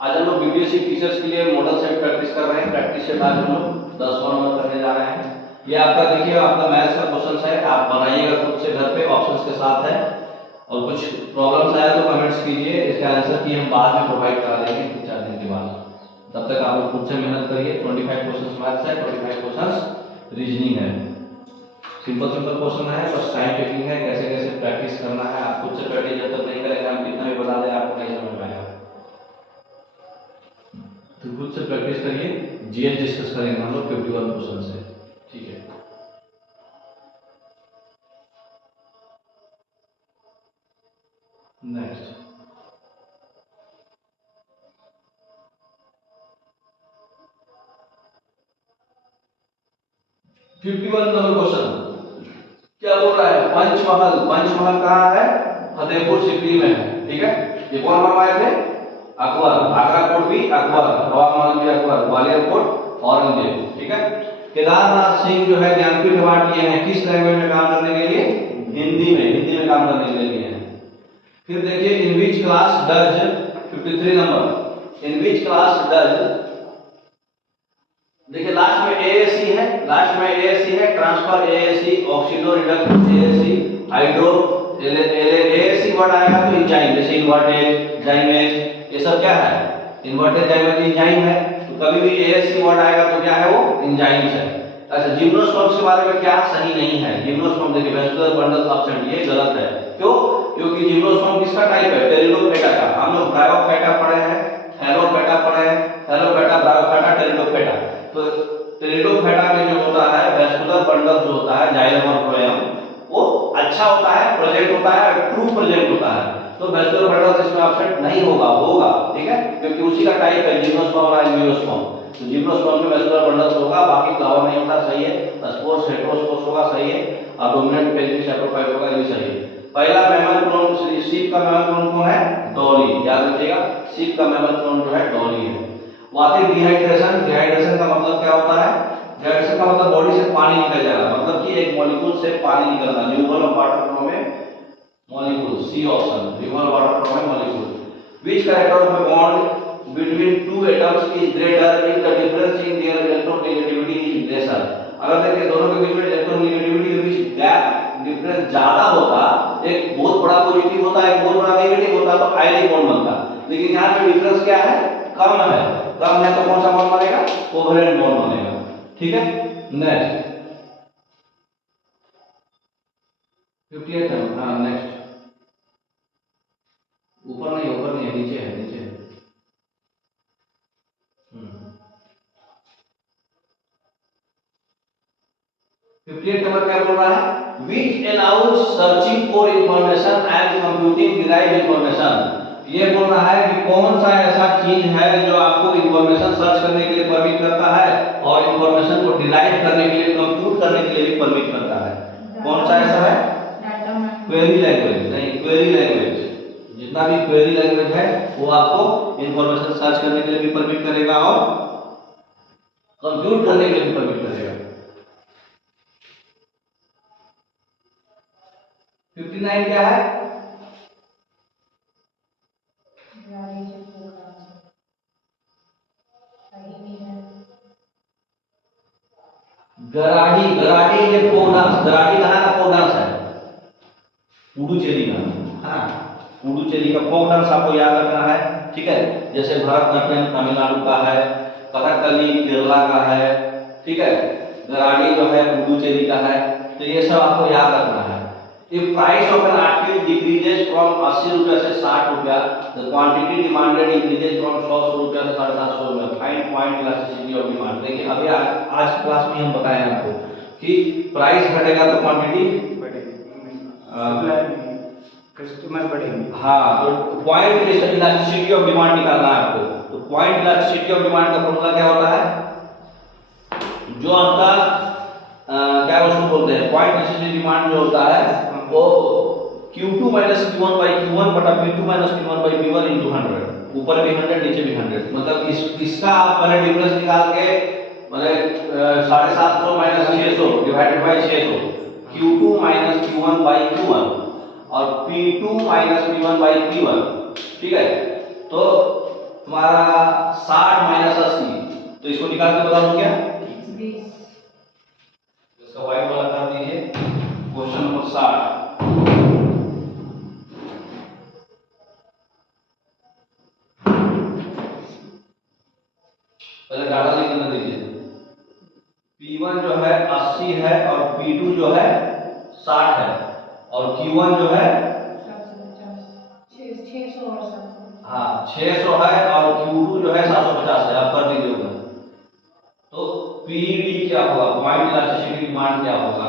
आज हम लोग बीपीएससी टीचर्स के लिए मॉडल सेट प्रैक्टिस कर रहे हैं। प्रैक्टिस सेट आज हम लोग 10वां नंबर करने जा रहे हैं। ये आपका देखिए आपका मैथ्स का क्वेश्चन है, आप बनाइएगा खुद से घर पे, ऑप्शंस के साथ है। और कुछ प्रॉब्लम्स आया तो कमेंट्स कीजिए, इसका आंसर की हम बाद में प्रोवाइड करा देंगे 3-4 दिन के बाद। तब तक आप लोग खुद से मेहनत करिए। 25 क्वेश्चन मैथ्स है, 25 क्वेश्चन रीजनिंग है। सिंपल सिंपल क्वेश्चन है, बस टाइम टेकिंग है, कैसे कैसे प्रैक्टिस करना है। आप खुद से प्रैक्टिस जब तक नहीं करेंगे, हम कितना भी बता दें आपको नहीं समझ में आएगा। तो खुद से प्रैक्टिस करिए। जीएस डिस्कस करेंगे हम लोग 51 क्वेश्चन से, ठीक है। नेक्स्ट 51 नंबर क्वेश्चन क्या बोल रहा है? पंचमहल। पंचमहल कहाँ है? फतेहपुर सिकरी में है, ठीक है। ये कौन बनवाए थे? अकबर। आगरा कोट भी अकबर, हवा महल भी अकबर, ग्वालियर कोट औरंगजेब, ठीक है। केदारनाथ सिंह जो है ज्ञानपीठ अवार्ड लिए हैं, किस लैंग्वेज में काम करने के लिए? हिंदी में, हिंदी में काम करने के लिए हैं। फिर देखिए in which class does 53 number, in which class does, देखिए लास्ट में एएससी है, लास्ट में एएससी है, transfer ASC, oxido reduction ASC, hydro ASC word आएगा तो एंजाइम, जैसे इन्वर्टेज, जाइमेज, ये सब क्या है? इन्वर्टेज, जाइमेज, एंजाइम है। तो कभी भी एएससी वर्ड आएगा तो क्या है? वो एंजाइम्स है। अच्छा, जिम्नोस्पर्म्स के बारे में क्या सही नहीं है? जिम्नोस्पर्म देखिए वेस्कुलर बंडल एब्सेंट, ये गलत है। क्यों? क्योंकि जिम्नोस्पर्म किसका टाइप है? टेरिडोफेटा का। हम लोग ब्रायोफेटा पढ़े हैं, थैलोफेटा पढ़े हैं, थैलोफेटा, ब्रायोफेटा, टेरिडोफेटा। तो टेरिडोफेटा में जो होता है वेस्कुलर बंडल जो होता है जाइलम और फ्लोएम, वो अच्छा होता है, प्रेजेंट होता है, ट्रू प्रेजेंट होता है। तो वेस्कुलर बंडल इसमें एब्सेंट नहीं होगा, होगा, ठीक है, क्योंकि उसी का टाइप है जिम्नोस्पर्म और एंजियोस्पर्म। तो जिम्नोस्पर्म में वेस्कुलर बंडल होगा, बाकी फ्लावर नहीं होता, सही है। स्पोर्स हेटेरोस्पोर्स होगा, सही है। और डोमिनेंट पेज सैप्रोफाइट होगा, ये सही है। पहला मैमल क्लोन, शीप का मैमल क्लोन कौन है? डॉली, याद रखिएगा, शीप का मैमल क्लोन जो है डॉली है। What is dehydration? डिहाइड्रेशन का मतलब क्या होता है? डिहाइड्रेशन का मतलब बॉडी से पानी निकल जाना, मतलब कि एक मॉलिक्यूल से पानी निकलना। Removal of water from a molecule, C option, removal water from a molecule. Which character of a bond between two atoms is greater if the difference in their electronegativity is lesser? अगर देखिए दोनों के बीच में electronegativity के बीच gap difference ज्यादा होता, एक बहुत बड़ा पॉजिटिव होता है, एक बहुत बड़ा नेगेटिव होता, तो आयनिक बॉन्ड बनता। लेकिन यहाँ पे डिफरेंस क्या है? कम है। कम है तो कौन सा बॉन्ड बनेगा? कोवेलेंट बॉन्ड बनेगा, ठीक है। नेक्स्ट 58 है। हाँ नेक्स्ट, ऊपर नहीं, ऊपर नहीं है, नीचे है, नीचे है। 58 नंबर क्या बोल रहा है? Which allows searching for information and computing derived information? ये बोल रहा है कि कौन सा ऐसा चीज है जो आपको इंफॉर्मेशन सर्च करने के लिए परमिट करता है और इंफॉर्मेशन को डिराइव करने के लिए, कंप्यूट करने के लिए भी परमिट करता है? कौन सा ऐसा है? क्वेरी लैंग्वेज नहीं, क्वेरी लैंग्वेज। जितना भी क्वेरी लैंग्वेज है वो आपको इंफॉर्मेशन सर्च करने के लिए भी परमिट करेगा और कंप्यूट करने के लिए भी परमिट करेगा। 59 क्या है? गराडी, गराडी ये फोक डांस, गराडी कहाँ का फोक डांस है? पुडुचेरी का, हाँ, पुडुचेरी का फोक डांस आपको याद रखना है, ठीक है। जैसे भरतनाट्यम तमिलनाडु का है, कथकली केरला का है, ठीक है। गराडी जो है पुडुचेरी का है। तो ये सब आपको याद रखना है। If price of an article decreases from 80 रुपया से 60 रुपया, the quantity demanded increases from 100 रुपया से 750 रुपया। Find point elasticity of demand. देखिए अभी आज की क्लास में हम बताए हैं आपको कि प्राइस घटेगा तो क्वांटिटी बढ़ेगी, कस्टमर बढ़ेंगे। हाँ, तो पॉइंट इलास्टिसिटी ऑफ डिमांड निकालना है आपको। तो पॉइंट इलास्टिसिटी ऑफ डिमांड का फॉर्मूला क्या होता है? जो आपका क्या उसको बोलते हैं, पॉइंट इलास्टिसिटी डिमांड जो होता है वो Q2 minus Q1 by Q1 बटा P2 minus P1 by P1 into 100। ऊपर भी 100 नीचे भी 100, मतलब इसका आप पहले डिफरेंस निकाल के, मतलब 750 minus 600 divided by 600, Q2 minus Q1 by Q1 और P2 minus P1 by P1, ठीक है। तो तुम्हारा 60 माइनस 80, तो इसको निकाल के बता दो क्या 20। इसका व्हाइट वाला कर दीजिए। Question number 60। पहले डाटा लिखने दीजिए। P1 जो है 80 है और P2 जो है 60 है और Q1 जो है 600 और 700। हाँ 600 है और Q2 जो है 750 है। आप कर दीजिए उधर। तो PD क्या होगा, पॉइंट इलास्टिसिटी डिमांड क्या होगा,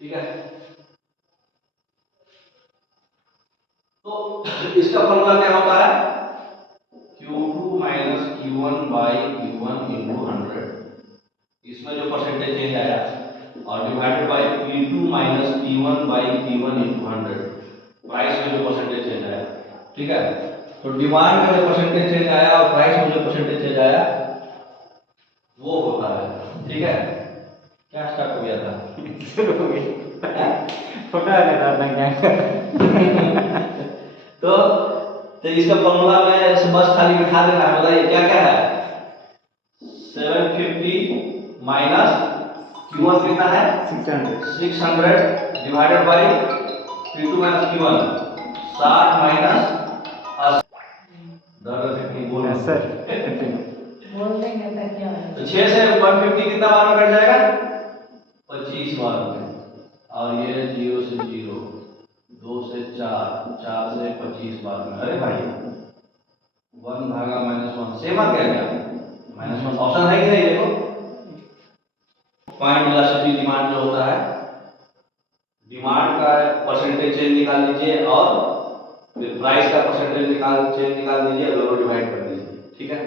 ठीक है। तो इसका फॉर्मूला क्या होता है Q2 minus Q1 by Q1 into 100, इसमें जो परसेंटेज चेंज आया और divided by P2 minus P1 by P1 into 100, price में जो परसेंटेज चेंज आया, ठीक है। तो डिमांड में जो परसेंटेज चेंज आया और प्राइस में जो परसेंटेज चेंज आया वो होता है, ठीक है। क्या स्टार्ट हो गया था शुरू हो गई फोटा लगा तो इसका फॉर्मूला में बस खाली बिठा देना है। बताइए क्या क्या है 750 माइनस Q1 कितना है 600 divided by P2 minus Q1 60 minus 80। दर्द से नहीं बोल सर बोल देंगे तो क्या है। तो 6 से 150 कितना बार में कट जाएगा 25 बार में। और ये 0 से 0, 2 से 4, 4 से 25 बार में। अरे भाई 1 भागा -1 सेम आ गया क्या -1 ऑप्शन है कि नहीं देखो। पॉइंट इलास्टिसिटी डिमांड जो होता है, डिमांड का परसेंटेज चेंज निकाल लीजिए और फिर प्राइस का परसेंटेज चेंज निकाल दीजिए और दोनों डिवाइड कर दीजिए, ठीक है।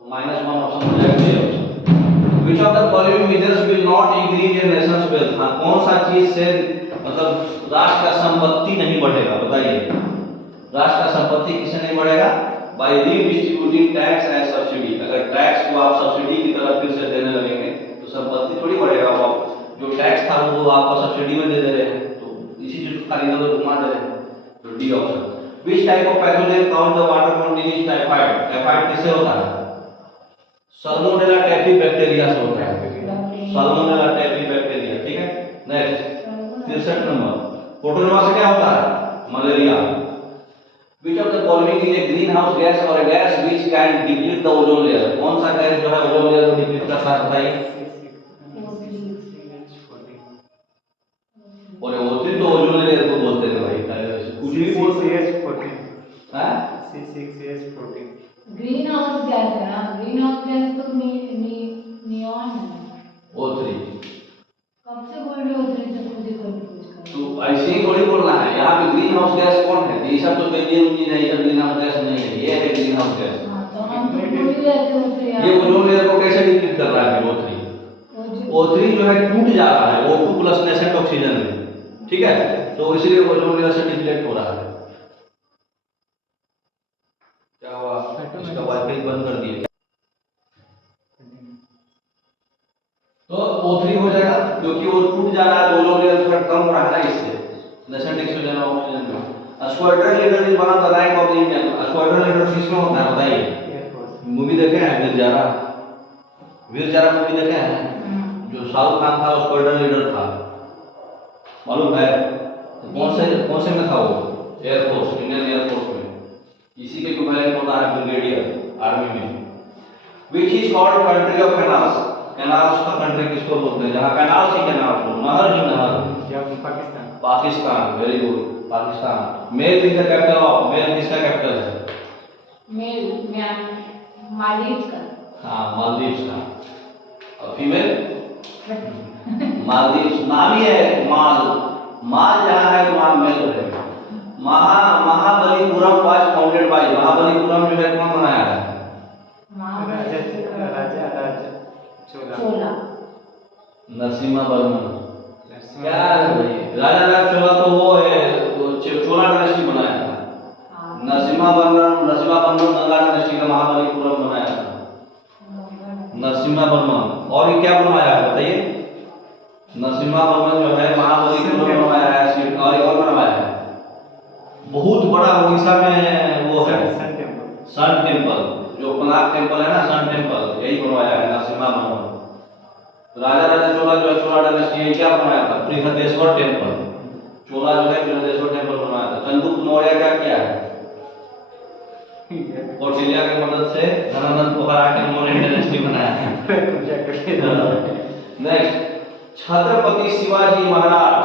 तो -1 ऑप्शन हो जाएगा। Which of the following measures will not increase a nation's wealth? हाँ कौन सा चीज से मतलब राष्ट्र का संपत्ति नहीं बढ़ेगा, बताइए। राष्ट्र का संपत्ति किससे नहीं बढ़ेगा बाय रीडिस्ट्रीब्यूटिंग टैक्स एंड सब्सिडी। अगर टैक्स को आप सब्सिडी की तरफ फिर से देने लगेंगे तो संपत्ति थोड़ी बढ़ेगा। आप जो टैक्स था वो आपको सब्सिडी में दे रहे हैं, तो इसी चीज को खाली इधर घुमा दे रहे हैं। तो D option. Which type of pathogen cause the waterborne disease typhoid? Typhoid किससे होता है सल्मोनेला टाइफी बैक्टीरिया से होता है। सल्मोनेला टाइफी बैक्टीरिया, ठीक है। नेक्स्ट 63 नंबर प्रोटोजोआ से क्या होता है malaria. Which of the following is a greenhouse gas or a gas which can deplete the ozone layer? कौन सा गैस जो है ओजोन लेयर को डिप्लीट करता है बताइए। और O3 तो ओजोन लेयर को बोलते हैं भाई, कुछ भी बोल C6H14 हैं C6H14 ग्रीन हाउस गैस है ना, ग्रीन हाउस गैस तो नियॉन है। O3 कब से बोल रहे हो O3 जब खुद ही कंफ्यूज कर। तो ऐसे ही थोड़ी बोलना है। यहाँ पे ग्रीन हाउस गैस कौन है, ये सब तो बेंजीन उंजीन है, ये सब ग्रीन हाउस गैस नहीं है, ये है ग्रीन हाउस गैस। हां तो हम तो बोल ही रहे थे O3 यार। ये ओजोन लेयर को कैसे डिप्लीट कर रहा है O3 जो है टूट जा रहा है O2 प्लस नेसेंट ऑक्सीजन में, ठीक है। तो इसलिए ओजोन लेयर से डिप्लीट हो रहा है। क्या हुआ इसका वाईफाई बंद कर दिया तो O3 हो जाएगा क्योंकि वो टूट जा रहा है, ओजोन लेयर थोड़ा कम हो रहा है इससे नेसेंट ऑक्सीजन ऑक्सीजन में। Squadron leader is one of the rank of the Indian. Squadron leader किसमें होता है बताइए। मूवी देखे हैं वीर जारा, वीर जारा मूवी देखे हैं जो शाहरुख खान था, स्क्वाड्रन लीडर था, मालूम है कौन से में था वो एयरफोर्स, इंडियन एयरफोर्स में। इसी के इक्विवेलेंट होता है ब्रिगेडियर आर्मी में। Which is called country of canals? Canals का कंट्री किसको बोलते हैं जहाँ कैनाल्स ही कैनाल्स हो, नहर ही नहर। Pakistan Pakistan, very good Pakistan. Male is the capital of, Male किसका कैपिटल है मेल मालदीव का। हाँ मालदीव्स का। और फीमेल मालदीव्स नाम ही है माल, माल जहाँ है वहाँ मेल रहेगा। Mahabalipuram was founded by, Mahabalipuram जो है कौन बनाया है चोला नरसिम्हा वर्मन। क्या है भाई राजा राज चोला तो वो है चोला डायनेस्टी बनाया था। नरसिम्हा वर्मन नंगा डायनेस्टी का महाबलीपुरम बनाया था नरसिम्हा वर्मन। और ये क्या बनवाया है बताइए। नरसिम्हा वर्मन जो है महाबलीपुरम बनवाया है और एक और बनवाया है बहुत बड़ा उड़ीसा में वो है सन टेम्पल। सन टेम्पल, जो कोणार्क टेम्पल है ना, सन टेम्पल यही बनवाया है नरसिम्हा भवन। तो राजा राजा चोला जो है, चोला डायनेस्टी ने क्या बनवाया था? बृहदेश्वर टेम्पल। चोला जो है बृहदेश्वर टेम्पल बनवाया था। चंद्रगुप्त मौर्य क्या किया है? कौटिल्य की मदद से धनानंद को हरा के मौर्य डायनेस्टी बनाया है। Next, Chhatrapati Shivaji Maharaj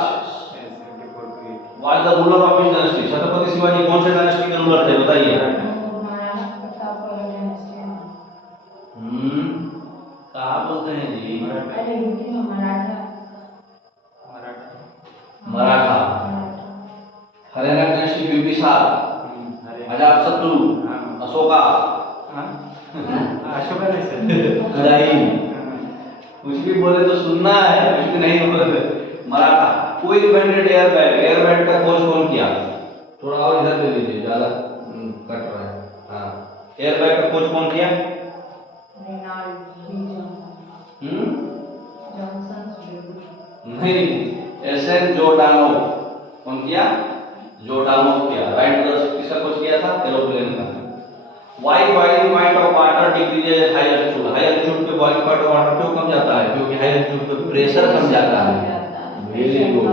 was the ruler of which dynasty? Chhatrapati Shivaji कौन से डायनेस्टी के रूलर थे बताइए? महाराणा प्रताप वाला डायनेस्टी है। कहा बोलते हैं जी? अरे उनकी में मराठा मराठा। हरियाणा डायनेस्टी बिंबिसार, अजातशत्रु, अशोका, अशोका नहीं सर। हुमायूं। कुछ भी बोले तो सुनना है, कुछ भी नहीं बोले। मराठा। कोई इन्वेंटेड एयरबैग? एयरबैग का खोज कौन किया? थोड़ा और इधर ले लीजिए, ज्यादा कट रहा है। हाँ, एयरबैग का खोज कौन किया? नहीं, एसएन जोर्डानो। कौन किया? जोर्डानो किया। राइट आंसर किसका खोज किया था? एरोप्लेन का। Why boiling point of water decreases at high altitude? High altitude पे बॉइलिंग पॉइंट ऑफ वाटर क्यों कम जाता है? क्योंकि हाई एल्टीट्यूड पे प्रेशर कम जाता है। Very good,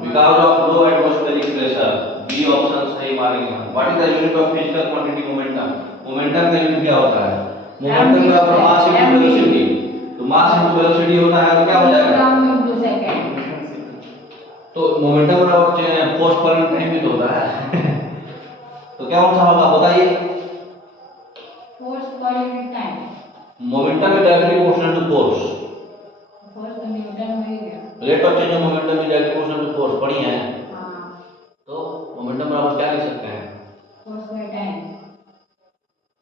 because of low atmospheric pressure. B option सही मारेंगे। What is the unit of physical quantity momentum? Momentum का यूनिट क्या होता है? मोमेंटम बराबर मास इनटू वेलोसिटी। तो मास इनटू वेलोसिटी होता है तो क्या हो जाएगा? तो मोमेंटम बराबर फोर्स पर यूनिट टाइम भी तो होता है। तो क्या कौन सा होगा बताइए? फोर्स पर unit time. Momentum is directly proportional to force. Force तो न्यूटन में ही है। Rate of change of momentum is directly proportional to force. पढ़ी है? हां। तो मोमेंटम बराबर क्या लिख सकते हैं? Force by time.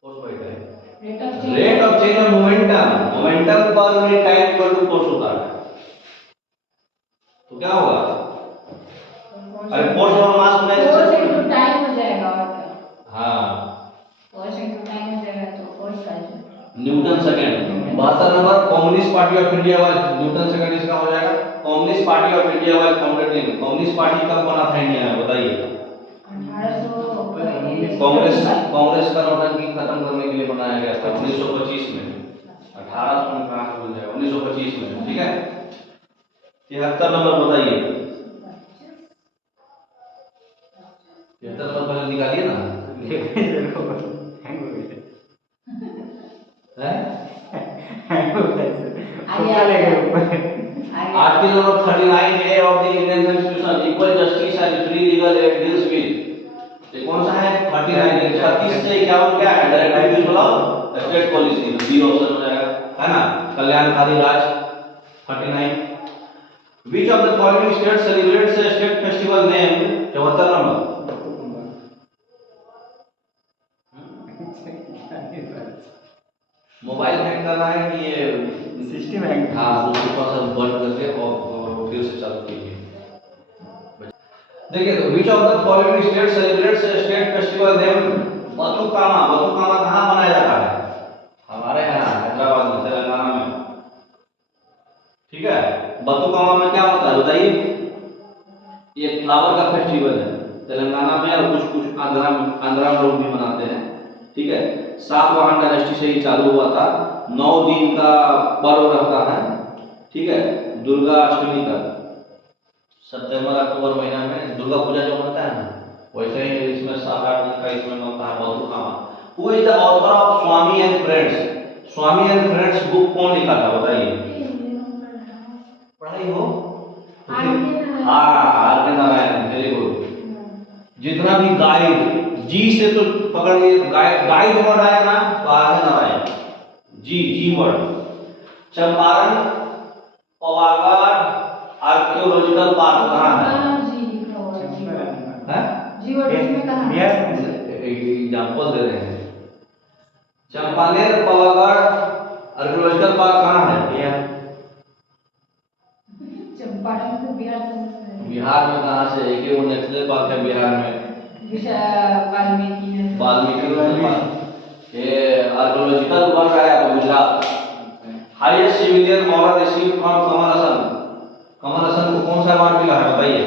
Force by time. Rate of change of momentum, momentum पर unit time equal to force होता है। तो क्या होगा? अरे फोर्स और मास को नहीं फोर्स इनटू टाइम हो जाएगा और क्या? हाँ, फोर्स इनटू टाइम हो जाएगा तो फोर्स का Newton second. 72 number, communist party of India was, Newton second इसका हो जाएगा। Communist party of India was founded in, communist party कब बना था इंडिया में बताइए? 1800 कांग्रेस का नौटंकी खत्म करने के लिए बनाया गया था 1925 में। 1800 में कहां से बन जाएगा? 1925 में। ठीक है, 73 नंबर बताइए। 73 नंबर पहले निकालिए ना। Article number 39 A of the Indian constitution, equal justice and free legal aid deals with. ये कौन सा है? 39। 36 से 51 क्या है? Directive use of state policy. B option हो जाएगा, है ना? कल्याणकारी राज। 39। Which of the following state celebrates a state festival named? 74 number. Mobile hang कर रहा है कि ये सिस्टम हैंग? हाँ, दूसरी पास बंद करके और फिर से चालू कीजिए। देखिए, तो which of the following state celebrates a state festival named Bathukamma? Bathukamma कहाँ मनाया जाता है? हमारे यहाँ हैदराबाद में, तेलंगाना में। ठीक है, बथुकामा में क्या होता है बताइए? ये फ्लावर का फेस्टिवल है तेलंगाना में, और कुछ कुछ आंध्रा में लोग भी मनाते हैं। ठीक है, सातवाहन डायनेस्टी से ही चालू हुआ था। 9 दिन का पर्व रहता है। ठीक है, दुर्गा अष्टमी तक। सितंबर अक्टूबर महीना में दुर्गा पूजा जो मनता है ना, वैसे ही इसमें 7-8 दिन का इसमें मनता है Bathukamma. Who is the author of Swami and friends? Swami and friends book कौन लिखा था बताइए? पढ़ाई हो? हाँ, आर के नारायण। Very good. जितना भी गाइड, जी से तो पकड़ लिए, गाइड वर्ड आएगा ना तो आर के नारायण। जी वर्ड। चंपारण पवागढ़ आर्कियोलॉजिकल पार्क कहाँ है? जी वर्ड इसमें कहाँ है? एग्जांपल दे रहे हैं। चंपानेर पवागढ़ आर्कियोलॉजिकल पार्क कहाँ है? चंपारण से बिहार में कहाँ से? एक ही वो नेशनल पार्क है बिहार में, वाल्मीकि नेशनल पार्क। ये आर्कियोलॉजिकल बन रहा है तो Gujarat. Highest civilian honour received from Kamal Haasan. Kamal Haasan को कौन सा अवार्ड मिला है बताइए?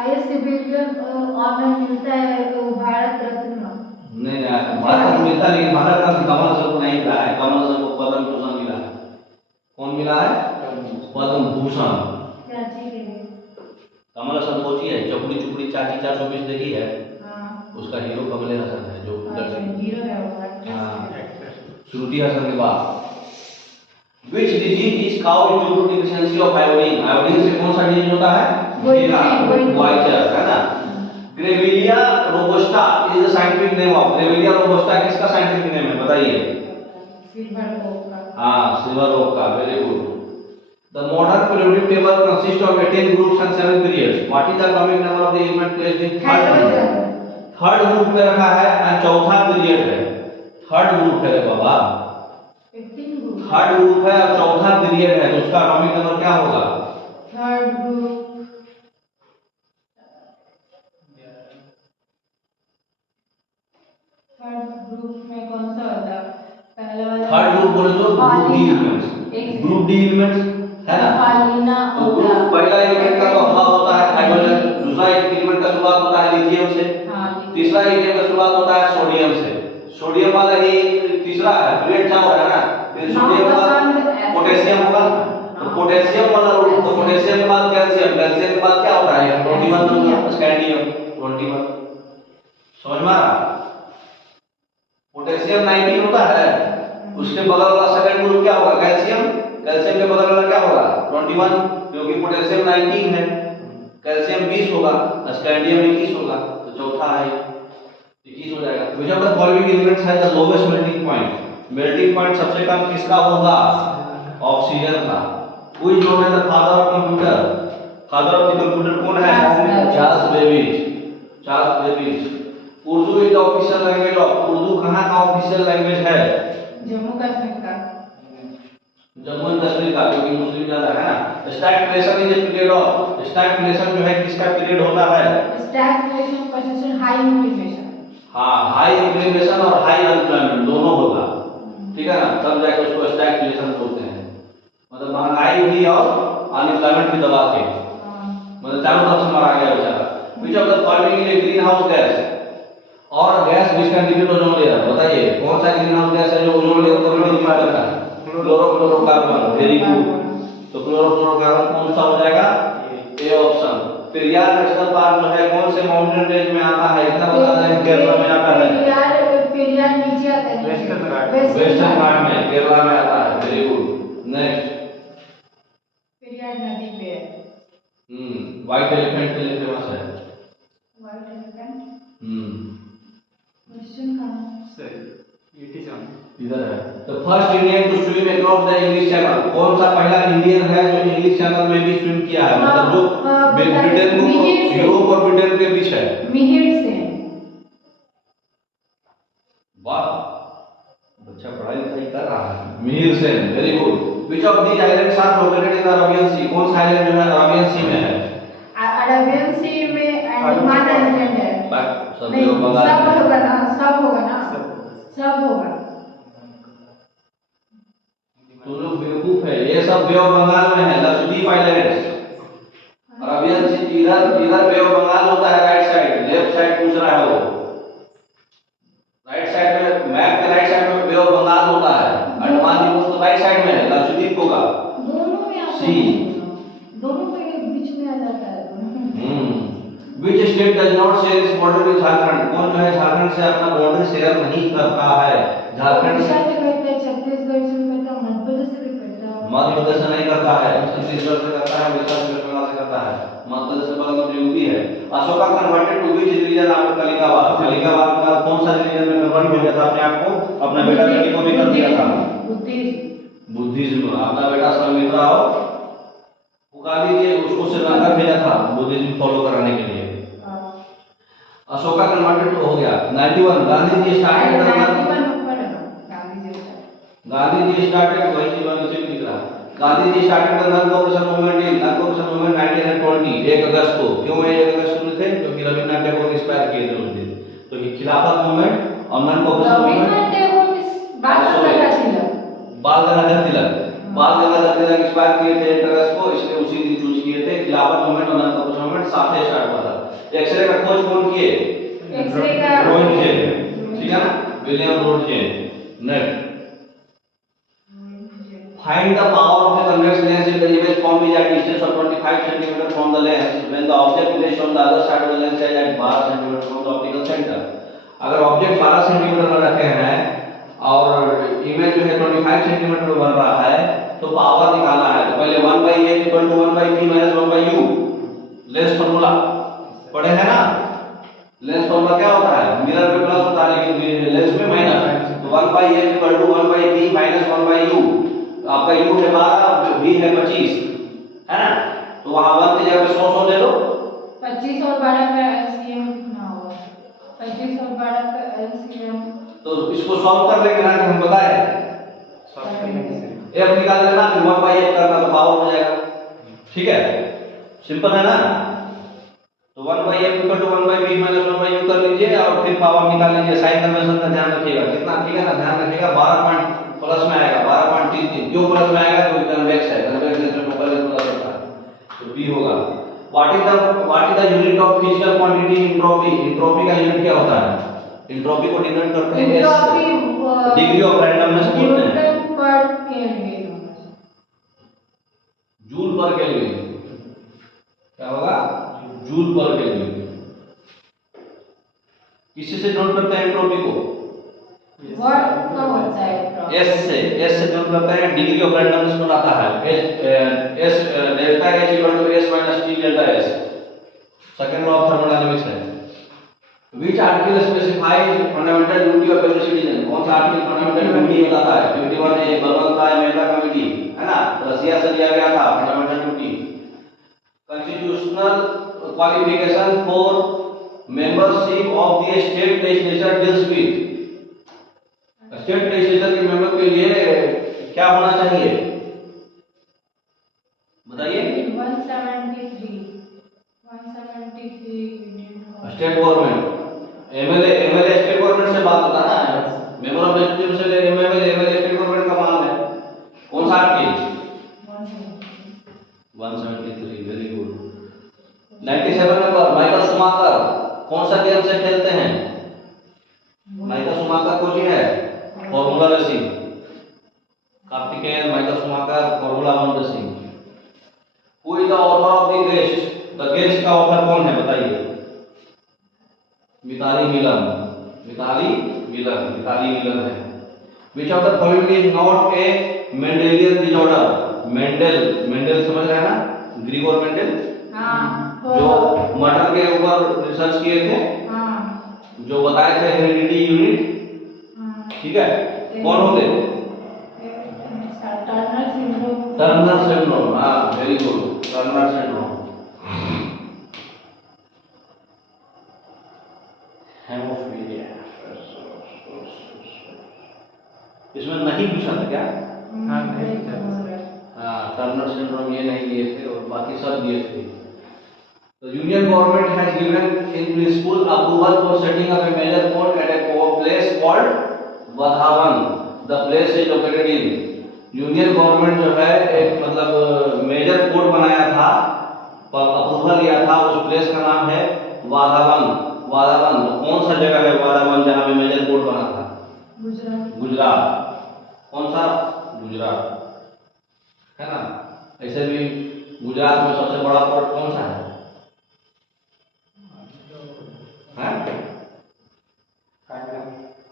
हाईएस्ट सिविलियन ऑनर मिलता है तो भारत रत्न। नहीं भारत रत्न मिलता है, लेकिन भारत रत्न कमल हसन को नहीं मिला है। कमल हसन को पद्म भूषण मिला है। कौन मिला है? पद्म भूषण। क्या चीज है? कमल हसन वो चीज है, चपड़ी चुपड़ी चाची 420 देखी है? हाँ उसका हीरो कमल हसन है, जो हीरो है वो हाँ। एक्ट्रेस। श्रुति हसन के बाद Which disease is caused due to deficiency of iodine? Iodine से कौन सा डिजीज होता है? वाइचर है ना। Grevillea robusta is the scientific name of. Grevillea robusta किसका साइंटिफिक नेम है बताइए? सिल्वर ओक का। हाँ सिल्वर ओक का, very good. The modern periodic table consists of 18 groups and 7 periods. What is the atomic number of the element placed in third group में रखा है और चौथा पीरियड है। थर्ड ग्रुप है रे बाबा, थर्ड ग्रुप है और चौथा पीरियड है, तो उसका एटॉमिक नंबर क्या होगा? थर्ड ग्रुप में कौन सा होता है? पहला वाला थर्ड ग्रुप बोले तो group D elements. Group D elements है ना। पालिना तो ग्रुप पहला एलिमेंट का तो हवा होता है हाइड्रोजन, दूसरा एलिमेंट का शुरुआत होता है लिथियम से, तीसरा एलिमेंट का शुरुआत होता है सोडियम से। सोडियम वाला ही तीसरा है, पीरियड क्या हो रहा है ना। फिर सोडियम का पोटेशियम होगा, तो पोटेशियम वाला रूप, तो पोटेशियम के बाद कैल्शियम, कैल्शियम के बाद क्या होता है 21 स्कैंडियम 21। समझ में आ रहा? पोटेशियम 19 होता है, उसके बगल वाला सेकंड ग्रुप क्या होगा? कैल्शियम। कैल्शियम के बगल वाला क्या होगा? 21, क्योंकि पोटेशियम 19 है, कैल्शियम 20 होगा, स्कैंडियम 21 होगा, तो चौथा है 21 हो जाएगा। Which of the following elements has the lowest melting point? Melting point सबसे कम किसका होगा? ऑक्सीजन का। Who is known as the father of computer? Father of the computer कौन है? Charles Babbage. Charles Babbage. Urdu is the official language of. Urdu कहां का official language है? जम्मू कश्मीर का। जम्मू एंड कश्मीर का, क्योंकि मुस्लिम ज्यादा है ना। स्टैग्फ्लेशन इज द पीरियड ऑफ। स्टैग्फ्लेशन जो है किसका पीरियड होता है? स्टैग्फ्लेशन पोजीशन हाई इंफ्लेशन। हाँ हाई इंफ्लेशन और हाई अनएम्प्लॉयमेंट दोनों होगा, ठीक है ना, तब जाके उसको स्टैग्फ्लेशन बोलते हैं। मतलब महंगाई भी और अनएम्प्लॉयमेंट भी दबा के, मतलब चारों तरफ से मारा गया बेचारा। Which of the following is greenhouse gas? और gas which contribute ozone layer, बताइए कौन सा ग्रीन हाउस गैस है जो ओजोन लेयर को कंट्रीब्यूट करता है? क्लोरोफ्लोरोकार्बन। Very good. तो क्लोरोफ्लोरोकार्बन कौन सा हो जाएगा? A option. Periyar national park जो है कौन से माउंटेन रेंज में आता है? इतना बता दें केरला में आता है। पेरियार नीचे आता है, वेस्टर्न घाट में, केरला में आता है। Very good. नेक्स्ट, पेरियार नदी पे है। व्हाइट एलिफेंट के लिए फेमस है। व्हाइट एलिफेंट हम्म क्वेश्चन कहां? सर इट इज ऑन इधर है। तो first Indian to swim across the English channel, कौन सा पहला इंडियन है जो इंग्लिश चैनल में भी स्विम किया है? मतलब जो ब्रिटेन को, यूरोप और ब्रिटेन के बीच है। मिहिर सेन। वाह, बच्चा पढ़ाई लिखाई कर रहा है। Mihir Sen, very good. Which of these islands are located in the Arabian sea? कौन सा आइलैंड जो है अरेबियन सी में है? अरेबियन सी में अंडमान आइलैंड है। सब नहीं, बंगाल सब में। होगा ना, सब होगा ना, सब होगा। तो लोग बेवकूफ है, ये सब बे ऑफ बंगाल में है, लक्षद्वीप आइलैंड्स। अरेबियन सी इधर इधर बे ऑफ बंगाल होता है राइट साइड, लेफ्ट साइड पूछ रहा है वो। राइट साइड में मैप के राइट साइड में बे ऑफ बंगाल होता है, अंडमान निकोबार तो राइट साइड में है, लक्षद्वीप होगा दोनों में आता सी। है, दोनों के बीच में आ जाता है। Which state does not share its border with Jharkhand? कौन जो है झारखंड से अपना बॉर्डर शेयर नहीं करता है? झारखंड से करता है, छत्तीसगढ़ से करता है, मध्य प्रदेश से भी करता है। मध्य प्रदेश से नहीं करता है, छत्तीसगढ़ से करता है, उड़ीसा से, वेस्ट बंगाल से करता है। मध्य प्रदेश से बगल में यूपी है। Ashoka converted to which religion after कलिकाबाद? कलिकाबाद के बाद कौन सा रिलीजन में कन्वर्ट हो गया था अपने आप को? अपना बेटा बेटी को भी कर दिया था बुद्धिज्म। अपना बेटा संघमित्रा हो गांधी जी उसको श्रीलंका भेजा था बुद्धिज्म फॉलो कराने के लिए। अशोका कन्वर्टेड हो गया। 91 गांधी जी स्टार्टेड वही जीवन से लिख रहा। Gandhi ji started the non cooperation movement in 1920। 1 अगस्त को, क्यों 1 अगस्त को थे? क्योंकि रविन्द्रनाथ टैगोर इंस्पायर किए थे उस दिन। तो ये खिलाफत मूवमेंट और नन कॉर्पोरेशन मूवमेंट बाल गंगाधर तिलक इंस्पायर किए थे 1 अगस्त को, इसलिए उसी दिन चूज किए थे। खिलाफत मूवमेंट और नन कॉर्पोरेशन मूवमेंट 7 से स्टार्ट हुआ था। एक्सरे का खोज कौन किए? एक्सरे का रोइंटजेन, ठीक है ना, William Roentgen. Next, find the power of the convex lens if the image formed is at distance of 25 cm from the lens when the object placed on the other side of the lens is at 12 cm from the optical center। अगर object 12 centimetre में रखे हैं और image जो है 25 centimetre में बन रहा है तो पावर निकालना है। तो पहले 1/a = 1/b - 1/u lens formula पढ़े हैं ना। लेंस फार्मूला क्या होता है? मिरर पे प्लस होता है लेकिन लेंस में माइनस। तो 1/a = 1/b - 1/u। आपका u है 12, v है 25, है ना। तो वहां 1 की जगह पे 100 ले लो। 25 और 12 का एलसीएम कितना होगा? 25 और 12 का एलसीएम तो इसको सॉल्व कर लेंगे ना कि हम बताए f निकाल लेना, फिर 1/f करना तो पावर हो जाएगा। ठीक है, सिंपल है ना। तो 1/f = 1/b - 1/u कर लीजिए और फिर पावर निकाल लीजिए। साइन कन्वेंशन का ध्यान रखिएगा कितना, ठीक है ना, ध्यान रखिएगा। 12 पॉइंट प्लस में आएगा, 12.33 क्यों प्लस में आएगा? क्योंकि कन्वेक्स है, कन्वेक्स में फोकल लेंथ प्लस होता है तो b होगा। What is the unit of physical quantity entropy? Entropy का यूनिट क्या होता है? एंट्रोपी को डिनोट करते हैं s से, डिग्री ऑफ रैंडमनेस बोलते हैं। न्यूटन पर केल्विन, जूल पर केल्विन, क्या होगा? जूल पर केल्विन। किसी से नोट करते हैं एंट्रोपी को? वर्क का होता है s से नोट करते हैं। डिग्री ऑफ रैंडमनेस बनाता है s delta h = s - t delta s। Second law of thermodynamics है। Which article specifies fundamental duty of every citizen? कौन सा आर्टिकल फंडामेंटल ड्यूटी बताता है? 21A बलवंत राय मेहता कमेटी, है ना, रसिया से दिया गया था fundamental duty. Constitutional qualification for membership of the state legislature deals with। State legislature के मेंबर के लिए क्या होना चाहिए बताइए? 173 state government, MLA state government से बात होता है ना। मेंबर ऑफ लेजिस्लेचर से एमएलए स्टेट गवर्नमेंट का माल है। कौन सा article? 173, very good. 97 number, Michael Schumacher कौन सा गेम से खेलते हैं? माइकल शुमाकर कोच है formula racing. Karthikeyan, Michael Schumacher, formula 1 racing. Who is the author of the guest? The guest का ऑथर कौन है बताइए? मिताली मिलन, मिताली मिलन है। Which of the following is not a Mendelian disorder? Mendel समझ रहे हैं ना, ग्रिगोर मेंडल, जो मटर के ऊपर रिसर्च किए थे, जो बताए थे हेरिडिटी यूनिट, ठीक है, कौन होते? टर्नर सिंड्रोम, हाँ very good, Turner syndrome. Haemophilia, इसमें नहीं पूछा था क्या? हाँ नहीं पूछा। हाँ, टर्नर सिंड्रोम ये नहीं दिए थे और बाकी सब दिए थे। तो union government has given in principle approval for setting up a major port at a place called Vadhavan. The place is located in. Union government जो है एक मतलब मेजर कोर्ट बनाया था, अप्रूवल लिया था, उस प्लेस का नाम है वाधावन। तो कौन सा जगह है वाधावन जहाँ पे मेजर कोर्ट बना था? गुजरात। कौन सा? गुजरात, है ना। ऐसे भी गुजरात में सबसे बड़ा पोर्ट कौन सा है?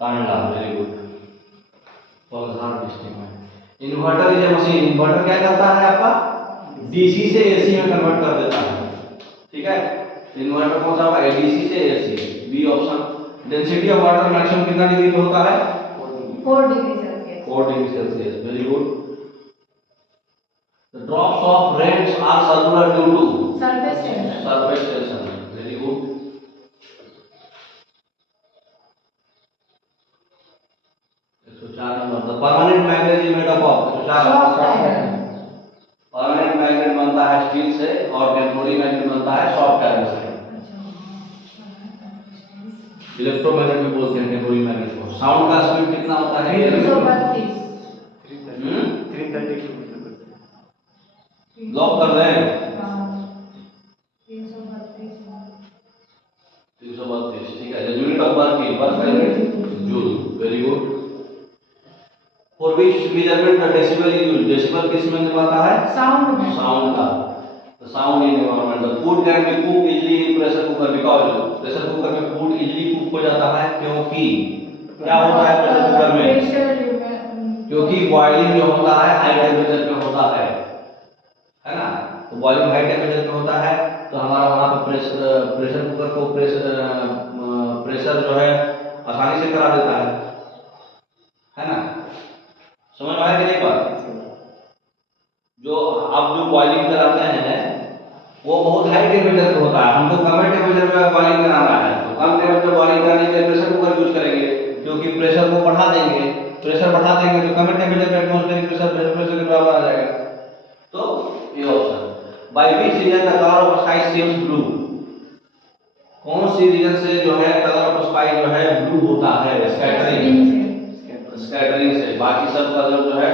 Kandla, very good, Valsad district में। Inverter is a machine. Inverter क्या करता है आपका? डीसी से एसी में कन्वर्ट कर देता है, ठीक है। इन्वर्टर कौन सा होगा? एडीसी से AC, B option. Density of water maximum कितना डिग्री पे होता है? 4 degree Celsius. 4 degree Celsius, very good. The drops of rains are circular due to surface tension, very good. Permanent magnet is made up of, soft iron, permanent magnet बनता है steel से और temporary magnet बनता है soft iron से। Electromagnet भी बोलते हैं टेम्पोररी मैग्नेट को। साउंड का स्पीड कितना होता है? 332। 330 लॉक कर दें। 332 for which measurement the decibel is used. Decibel किस में आता है? साउंड में। साउंड का। The sound in environment. The food can be cook easily in pressure cooker because pressure cooker में फूड इजीली कुक हो जाता है क्योंकि क्या होता है प्रेशर कुकर में? क्योंकि बॉइलिंग जो होता है हाई टेम्परेचर पे होता है ना। तो बॉइलिंग हाई टेम्परेचर पे होता है तो हमारा वहाँ पे प्रेशर कुकर को प्रेशर जो है आसानी से करा देता है ना। समझ में आया कि नहीं बात? जो आप जो बॉइलिंग कराते हैं वो बहुत हाई टेम्परेचर पे होता है, हमको कम टेम्परेचर पे बॉइलिंग कराना है तो कम टेम्परेचर बॉइलिंग कराने के लिए प्रेशर कुकर यूज करेंगे क्योंकि प्रेशर को बढ़ा देंगे। प्रेशर बढ़ा देंगे तो कम टेम्परेचर पे एटमॉस्फेरिक प्रेशर के बराबर आ जाएगा। तो ये option. By which region the colour of sky seems blue. कौन सी रीजन से जो है कलर ऑफ स्काई जो है ब्लू होता है? स्कैटरिंग से। बाकी सब कलर जो है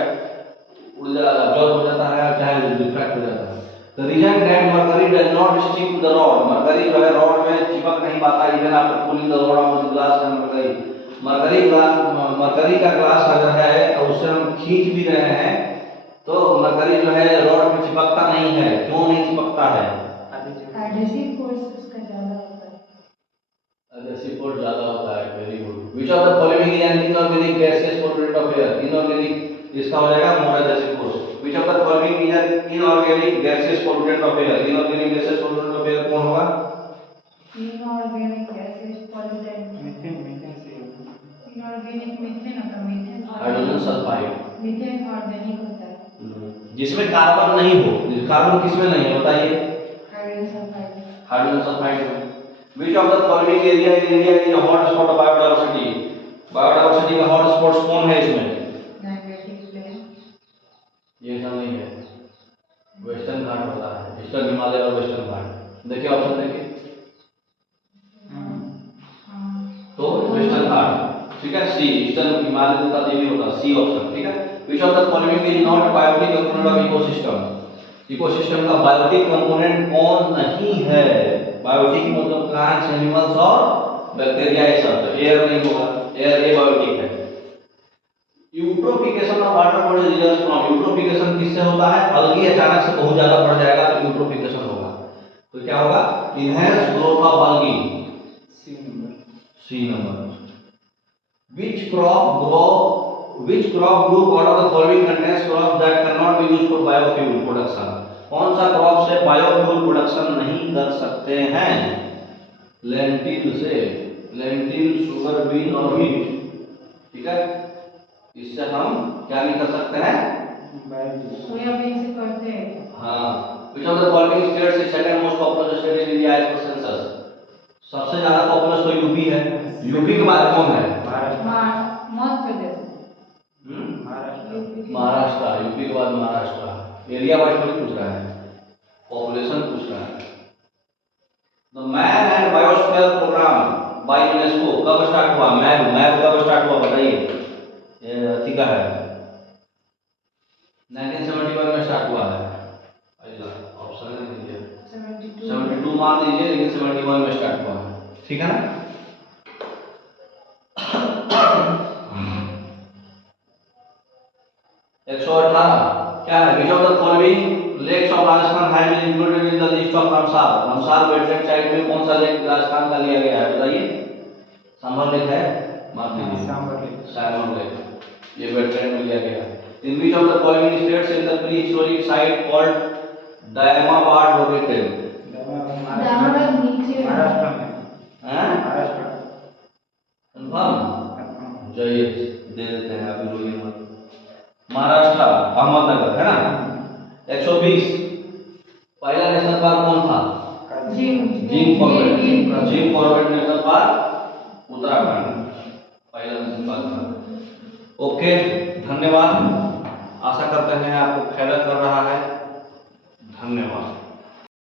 अब्जॉर्ब हो जाता है चाहे रिफ्रैक्ट हो जाता है। The reason that mercury does not stick to the rod. Mercury जो है रॉड में चिपक नहीं पाता even after pulling the rod of the glass and mercury का ग्लास अगर है और उससे हम खींच भी रहे हैं तो मरकरी जो है रॉड में चिपकता नहीं है। क्यों नहीं चिपकता है? एडहेसिव फोर्स उसका ज्यादा होता है। एडहेसिव फोर्स ज्यादा होता है। Very good. Which of the following is an inorganic gases pollutant of air. Inorganic इसका हो जाएगा more adhesive force. Which of the following is an inorganic gases pollutant of air. Inorganic gases pollutant of air कौन होगा? Inorganic gases pollutant. Methane से inorganic methane होता है। Methane hydrogen sulphide. Methane organic होता है। जिसमें कार्बन नहीं हो। कार्बन किसमें नहीं है बताइए? Hydrogen sulphide. हाइड्रोजन सल्फाइड में। Which of the following area in India is a hot spot of biodiversity. Biodiversity का हॉट स्पॉट्स कौन है इसमें? Magnetic plane. ये सब नहीं है। वेस्टर्न घाट होता है। ईस्टर्न हिमालय और वेस्टर्न घाट। देखिए ऑप्शन देखिए। तो वेस्टर्न घाट ठीक है। सी ईस्टर्न हिमालय का देवी होता है। सी ऑप्शन ठीक है। Which of the following is not biotic component of ecosystem. Ecosystem का बायोटिक कंपोनेंट कौन नहीं है? बायोटिक मतलब प्लांट्स एनिमल्स और बैक्टीरिया ये सब। तो एयर नहीं होगा। एयर ए बायोटिक है। Eutrophication of water body results from. Eutrophication किससे होता है? अलगी अचानक से बहुत ज्यादा बढ़ जाएगा तो यूट्रोफिकेशन होगा। तो क्या होगा? Enhance growth of algae. C number. which crop group out of the following contains crops that cannot be used for biofuel production। कौन सा क्रॉप से बायोफ्यूल प्रोडक्शन नहीं कर सकते हैं? लेंटिल से। लेंटिल शुगर बीन और व्हीट ठीक है। इससे हम क्या नहीं कर सकते हैं? सोयाबीन से करते हैं। हाँ। which of the following states is second most populous state in India as per census। सबसे ज्यादा पॉपुलस तो यूपी है। यूपी के बाद कौन है? मध्य प्रदेश। महाराष्ट्र। यूपी के बाद महाराष्ट्र। एरिया वाइज थोड़ी पूछ रहा है, पॉपुलेशन पूछ रहा है। The man and biosphere programme by UNESCO कब स्टार्ट हुआ? मैप कब स्टार्ट हुआ बताइए? ये ठीक है 1971 में स्टार्ट हुआ है। ऑप्शन नहीं दिया। 72 मान लीजिए लेकिन 71 में स्टार्ट हुआ है ठीक है ना। 118 क्या है? which of the following lakes of Rajasthan has been included in the list of Ramsar। Ramsar wetland site में कौन सा लेक राजस्थान का लिया गया है बताइए? सांभर लेक है। माफ कीजिए सांभर लेक ये वेटलैंड में लिया गया है। in which of the following states is the prehistoric site called Daimabad located। दामाबाद नीचे महाराष्ट्र में। हैं? महाराष्ट्र। कंफर्म? जय दे देते हैं अभी रोइए मत। महाराष्ट्र अहमदनगर है ना। 120 पहला नेशनल पार्क कौन था? Jim Corbett national park Uttarakhand पहला नेशनल पार्क था। ओके धन्यवाद। आशा करते हैं आपको फायदा कर रहा है। धन्यवाद।